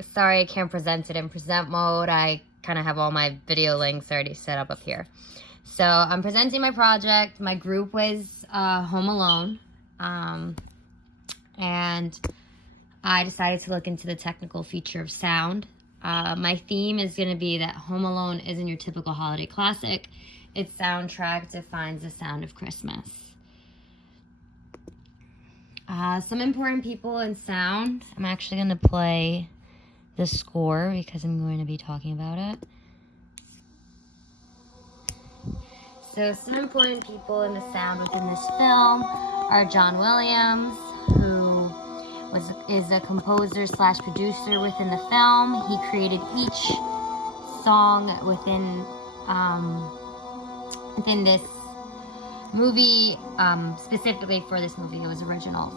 sorry I can't present it in present mode. I kind of have all my video links already set up here. So I'm presenting my project. My group was Home Alone. And I decided to look into the technical feature of sound. My theme is going to be that Home Alone isn't your typical holiday classic. Its soundtrack defines the sound of Christmas. Some important people in sound. I'm actually going to play the score because I'm going to be talking about it. So some important people in the sound within this film are John Williams, who is a composer / producer within the film. He created each song within this movie, specifically for this movie. It was original.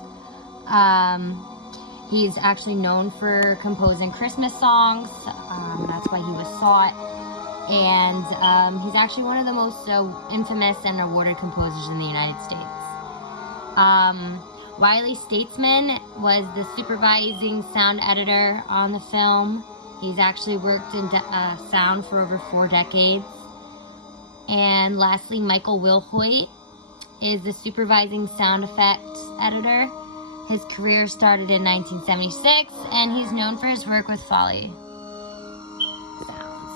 He's actually known for composing Christmas songs. That's why he was sought. And he's actually one of the most infamous and awarded composers in the United States. Wiley Statesman was the supervising sound editor on the film. He's actually worked in sound for over 4 decades. And lastly, Michael Wilhoit is the supervising sound effects editor. His career started in 1976, and he's known for his work with Foley sounds.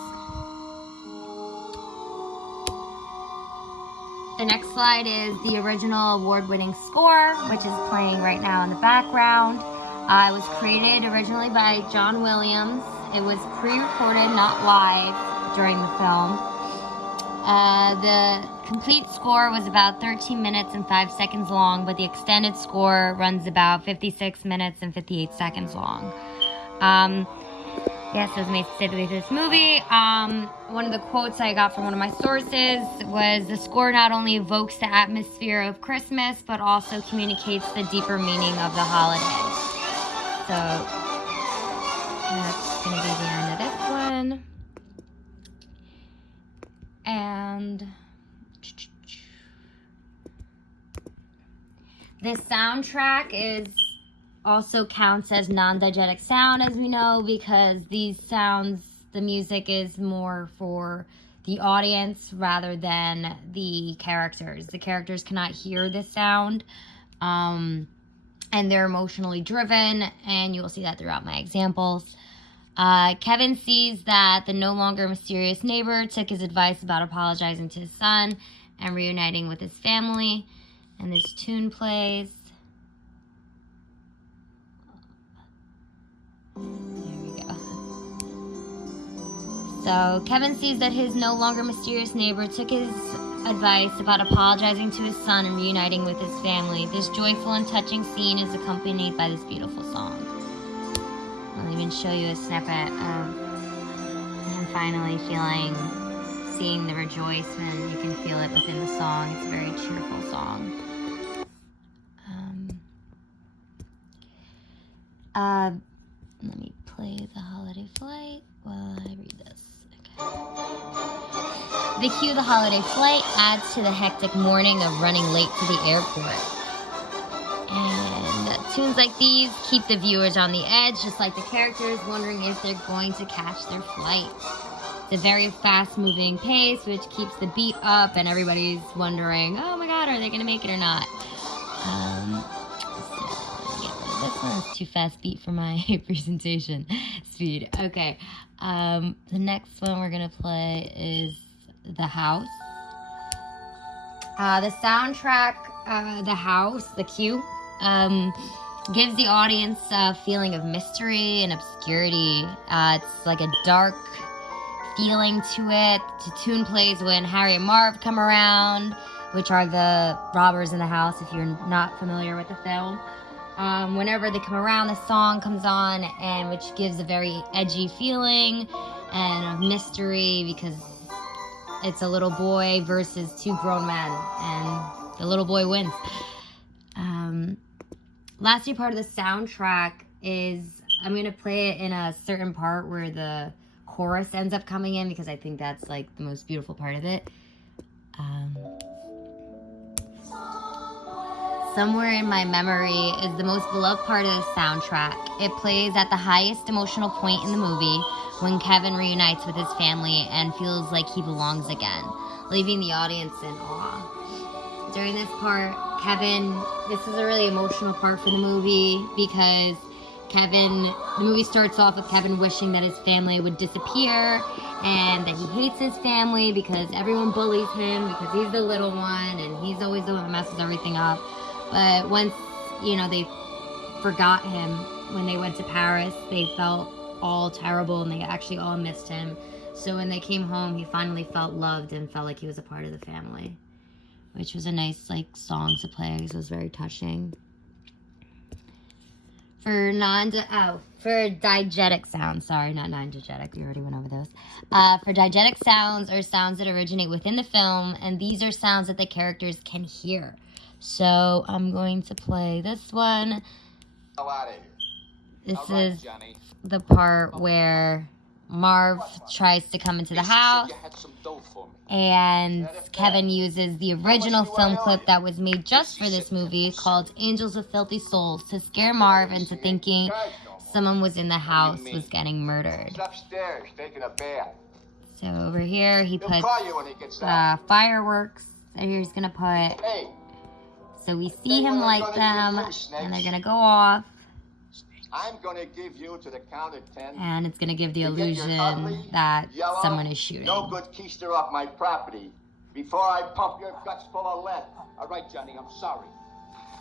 The next slide is the original award-winning score, which is playing right now in the background. It was created originally by John Williams. It was pre-recorded, not live, during the film. The complete score was about 13 minutes and 5 seconds long, but the extended score runs about 56 minutes and 58 seconds long. Yes, it was made specifically for this movie. One of the quotes I got from one of my sources was, the score not only evokes the atmosphere of Christmas, but also communicates the deeper meaning of the holiday. So, that's going to be the end of this one. And this soundtrack also counts as non-diegetic sound, as we know, because these sounds, the music is more for the audience rather than the characters. The characters cannot hear the sound, and they're emotionally driven, and you will see that throughout my examples. Kevin sees that the no longer mysterious neighbor took his advice about apologizing to his son and reuniting with his family, and this tune plays. So Kevin sees that his no longer mysterious neighbor took his advice about apologizing to his son and reuniting with his family. This joyful and touching scene is accompanied by this beautiful song. I'll even show you a snippet of him finally seeing the rejoicement. You can feel it within the song. It's a very cheerful song. Let me play the holiday flight while I read this. The cue, the holiday flight, adds to the hectic morning of running late to the airport. And tunes like these keep the viewers on the edge, just like the characters, wondering if they're going to catch their flight. It's a very fast-moving pace, which keeps the beat up, and everybody's wondering, oh my god, are they going to make it or not? This one's too fast beat for my presentation speed. Okay, the next one we're gonna play is The House. The soundtrack, The House, the cue, gives the audience a feeling of mystery and obscurity. It's like a dark feeling to it. The tune plays when Harry and Marv come around, which are the robbers in the house, if you're not familiar with the film. Whenever they come around, the song comes on, and which gives a very edgy feeling and of mystery, because it's a little boy versus 2 grown men, and the little boy wins. Lastly, part of the soundtrack is, I'm going to play it in a certain part where the chorus ends up coming in, because I think that's like the most beautiful part of it. Somewhere in My Memory is the most beloved part of the soundtrack. It plays at the highest emotional point in the movie when Kevin reunites with his family and feels like he belongs again, leaving the audience in awe. During this part, this is a really emotional part for the movie because the movie starts off with Kevin wishing that his family would disappear and that he hates his family because everyone bullies him because he's the little one and he's always the one that messes everything up. But once, they forgot him when they went to Paris, they felt all terrible and they actually all missed him. So when they came home, he finally felt loved and felt like he was a part of the family, which was a nice, song to play because it was very touching. For diegetic sounds, sorry, not non-diegetic, we already went over those. For diegetic sounds are sounds that originate within the film, and these are sounds that the characters can hear. So I'm going to play this one. This is the part where Marv tries to come into the house, and Kevin uses the original film clip that was made just for this movie called Angels with Filthy Souls to scare Marv into thinking someone was in the house was getting murdered. So over here he puts fireworks that he's going to put. So we see him light them, and they're going to go off. I'm going to give you to the count of 10. And it's going to give the illusion that someone is shooting. No good keister off my property before I pump your guts full of lead. All right, Johnny, I'm sorry.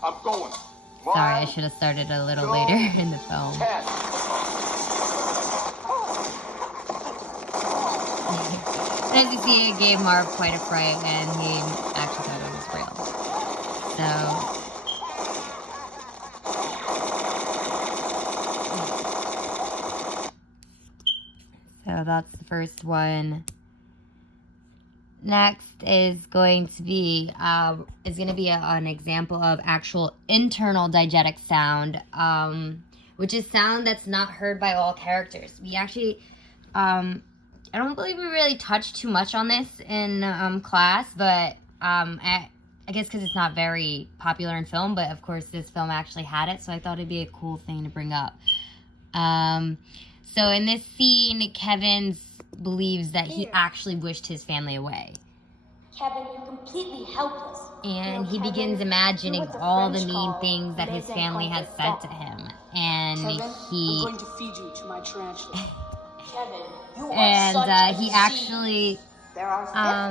I'm going. Sorry, I should have started a little later in the film. 10. As you see, it gave Marv quite a fright, and he actually thought it was real. So that's the first one. Next is going to be an example of actual internal diegetic sound, which is sound that's not heard by all characters. We actually, I don't believe we really touched too much on this in class, but I guess because it's not very popular in film, but of course this film actually had it, so I thought it'd be a cool thing to bring up. So in this scene, Kevin believes that he actually wished his family away. Kevin, you're completely helpless. And he begins imagining all the mean things that his family has said to him. And Kevin, I'm going to feed you to my tarantula. Kevin, you are and he actually there are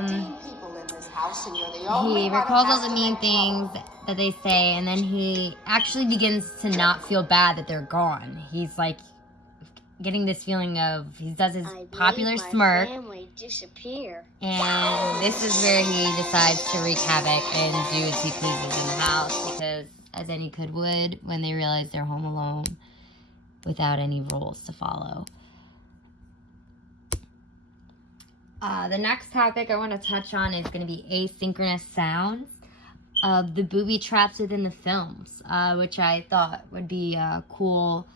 15 people in this house, and you're the only he one recalls who all the mean things that they say, and then he actually begins to not feel bad that they're gone. He's getting this feeling of, he does his popular smirk, disappear. And this is where he decides to wreak havoc and do as he pleases in the house, because as any kid would when they realize they're home alone without any rules to follow. The next topic I want to touch on is going to be asynchronous sounds of the booby traps within the films, which I thought would be a cool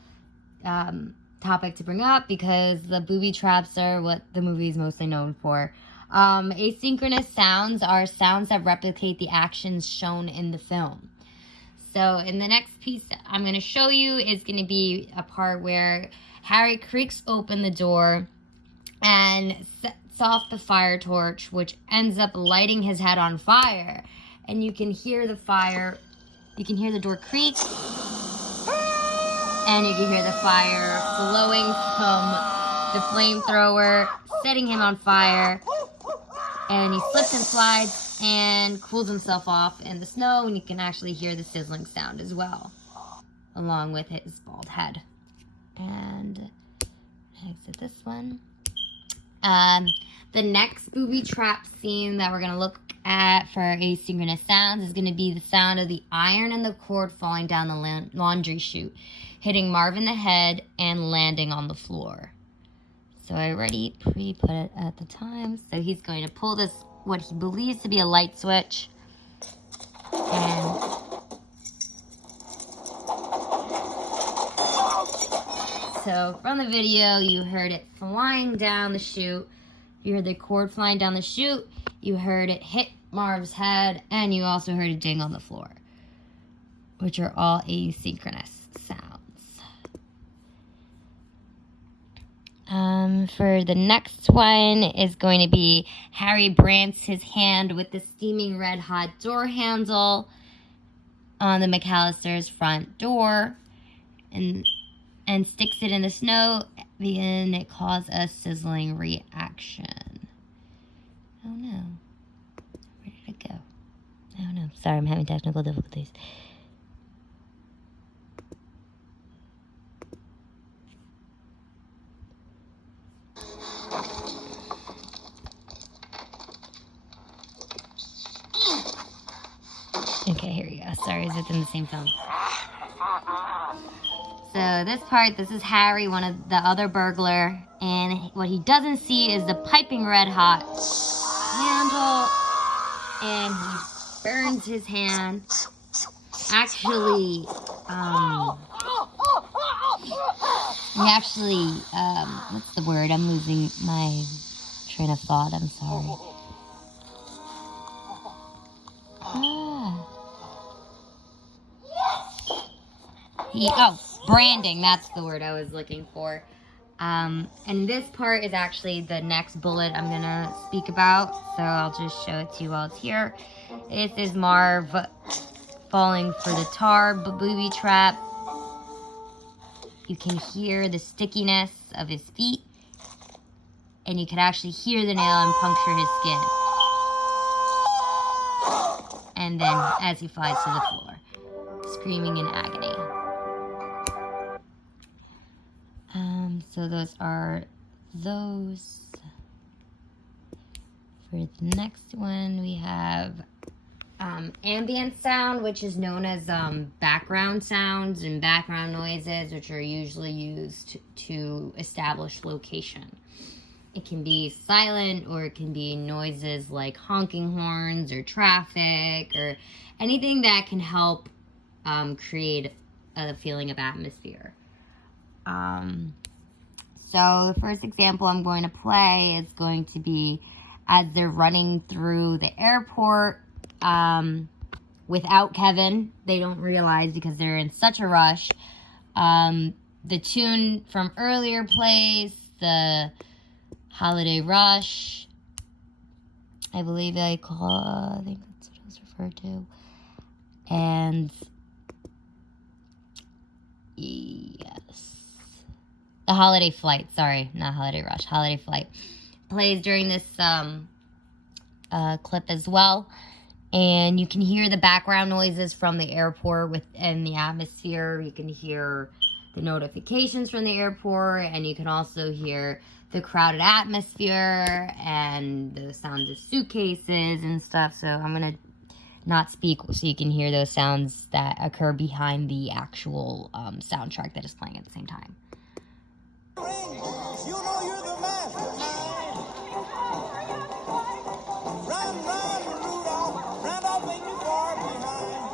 topic to bring up because the booby traps are what the movie is mostly known for. Asynchronous sounds are sounds that replicate the actions shown in the film. So in the next piece I'm going to show you is going to be a part where Harry creaks open the door and sets off the fire torch, which ends up lighting his head on fire. And you can hear the fire, you can hear the door creak, and you can hear the fire flowing from the flamethrower, setting him on fire. And he slips and slides and cools himself off in the snow, and you can actually hear the sizzling sound as well, along with his bald head. And exit this one. The next booby trap scene that we're going to look at for asynchronous sounds is going to be the sound of the iron and the cord falling down the laundry chute, hitting Marv in the head and landing on the floor. So I already pre-put it at the time. So he's going to pull this, what he believes to be a light switch. And so from the video, you heard it flying down the chute. You heard the cord flying down the chute. You heard it hit Marv's head. And you also heard it ding on the floor. which are all asynchronous sounds. For the next one is going to be Harry brands his hand with the steaming red hot door handle on the McAllister's front door and sticks it in the snow, and it causes a sizzling reaction. Oh no. Where did it go? Oh no. Sorry, I'm having technical difficulties. Okay, here we go. Sorry, it's in the same film. So this is Harry, one of the other burglar, and what he doesn't see is the piping red hot handle, and he burns his hand. Actually, what's the word? I'm losing my train of thought. I'm sorry. Branding, that's the word I was looking for. And this part is actually the next bullet I'm gonna speak about, so I'll just show it to you while it's here. This is Marv falling for the tar booby trap. You can hear the stickiness of his feet, and you can actually hear the nail and puncture his skin. And then as he flies to the floor, screaming in agony. So those are those. For the next one, we have ambient sound, which is known as background sounds and background noises, which are usually used to establish location. It can be silent, or it can be noises like honking horns or traffic or anything that can help create a feeling of atmosphere. So the first example I'm going to play is going to be as they're running through the airport without Kevin. They don't realize because they're in such a rush. The tune from earlier plays, the Holiday Rush, I believe I think that's what it was referred to. And yes, the Holiday Flight, sorry, not Holiday Rush, Holiday Flight plays during this clip as well. And you can hear the background noises from the airport within the atmosphere. You can hear the notifications from the airport, and you can also hear the crowded atmosphere and the sounds of suitcases and stuff. So I'm going to not speak so you can hear those sounds that occur behind the actual soundtrack that is playing at the same time. You know you're the mastermind. Run, run, Rudolph. Randolph ain't too far behind.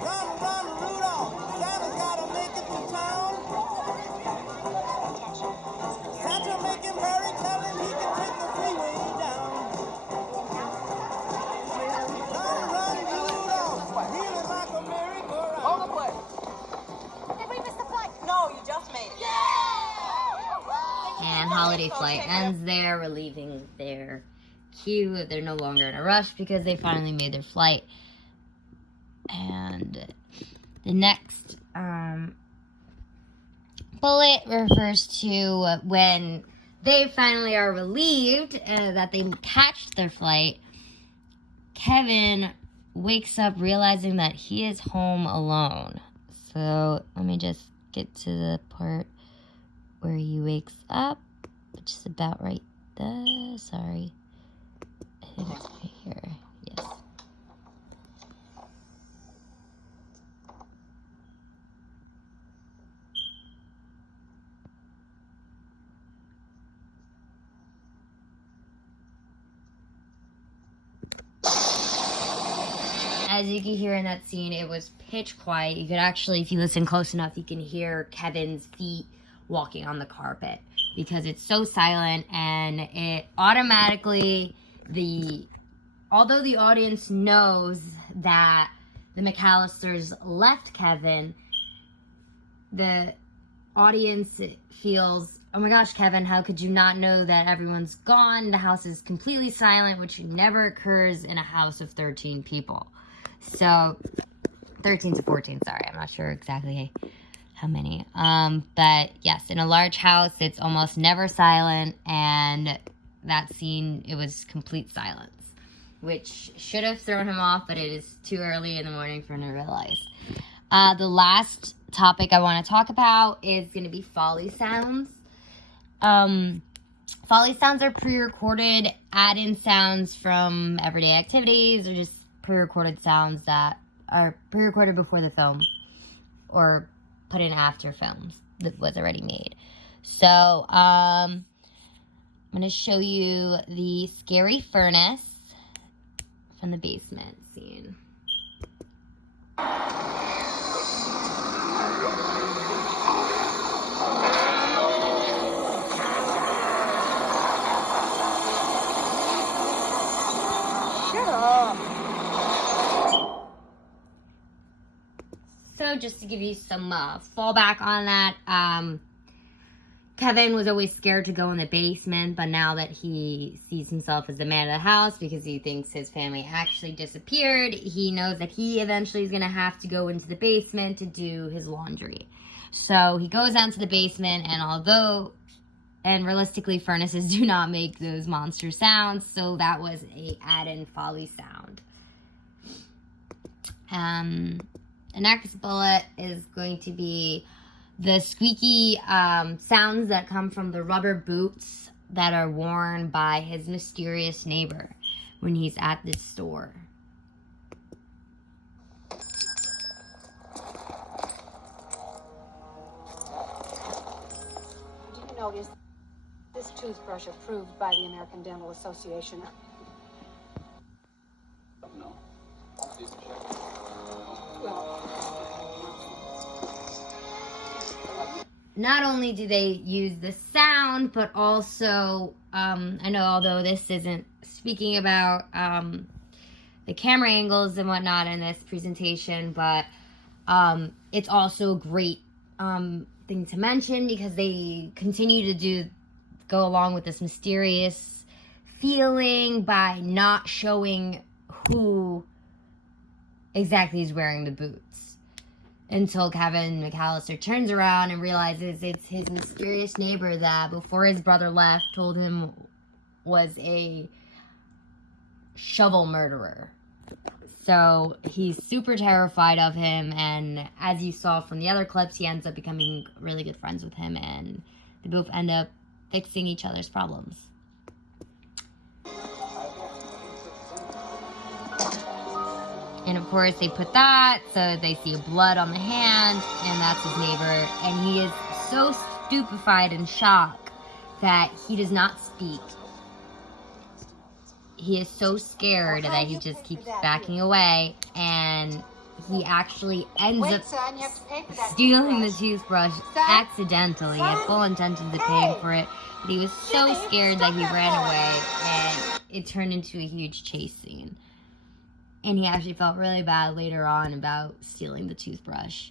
Run, run, Rudolph. Santa's gotta make it to town. Santa make him hurry, tell him he can take the freeway down. Run, run, Rudolph. Reeling like a merry-go-round. Hold the play. Did we miss the flight? No, you just made it. And Holiday Flight ends there, relieving their queue. They're no longer in a rush because they finally made their flight. And the next bullet refers to when they finally are relieved that they catch their flight. Kevin wakes up realizing that he is home alone. So let me just get to the part where he wakes up, which is about right there. Sorry. I think it's right here. Yes. As you can hear in that scene, it was pitch quiet. You could actually, if you listen close enough, you can hear Kevin's feet walking on the carpet because it's so silent, and it automatically, the although the audience knows that the McAllisters left Kevin, the audience feels, oh my gosh, Kevin, how could you not know that everyone's gone? The house is completely silent, which never occurs in a house of 13 people. So, 13 to 14, sorry, I'm not sure exactly how many. But yes, in a large house, it's almost never silent, and that scene, it was complete silence, which should have thrown him off, but it is too early in the morning for him to realize. The last topic I want to talk about is going to be Foley sounds. Foley sounds are pre-recorded add-in sounds from everyday activities, or just pre-recorded sounds that are pre-recorded before the film or put in after films that was already made. So, I'm going to show you the scary furnace from the basement scene. So just to give you some fallback on that, Kevin was always scared to go in the basement, but now that he sees himself as the man of the house because he thinks his family actually disappeared, he knows that he eventually is going to have to go into the basement to do his laundry. So he goes down to the basement, and realistically, furnaces do not make those monster sounds, so that was a add-in Foley sound. The next bullet is going to be the squeaky sounds that come from the rubber boots that are worn by his mysterious neighbor when he's at this store. Do you know, is this toothbrush approved by the American Dental Association? No. Not only do they use the sound, but also, I know although this isn't speaking about the camera angles and whatnot in this presentation, but it's also a great thing to mention because they continue to go along with this mysterious feeling by not showing who exactly is wearing the boots until Kevin McAllister turns around and realizes it's his mysterious neighbor that before his brother left told him was a shovel murderer. So he's super terrified of him, and as you saw from the other clips, he ends up becoming really good friends with him, and they both end up fixing each other's problems. And of course they put that so they see blood on the hand, and that's his neighbor, and he is so stupefied and shocked that he does not speak. He is so scared that he just keeps backing away, and he actually ends up stealing the toothbrush accidentally. He had full intentions of paying for it, but he was so scared that he ran away, and it turned into a huge chase scene. And he actually felt really bad later on about stealing the toothbrush.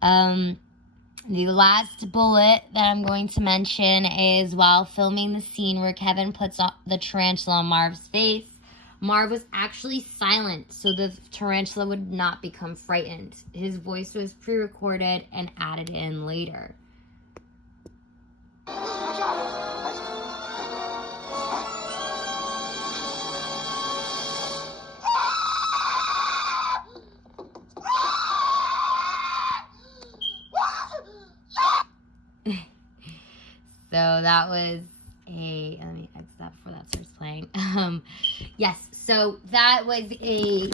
The last bullet that I'm going to mention is while filming the scene where Kevin puts the tarantula on Marv's face, Marv was actually silent so the tarantula would not become frightened. His voice was pre-recorded and added in later. So that was let me exit that before that starts playing. Yes, so that was a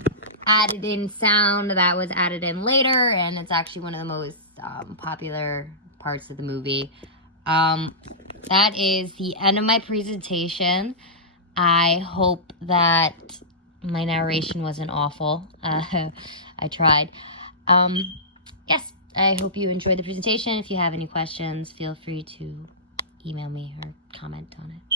added in sound that was added in later, and it's actually one of the most popular parts of the movie. That is the end of my presentation. I hope that my narration wasn't awful. I tried. Yes, I hope you enjoyed the presentation. If you have any questions, feel free to email me or comment on it.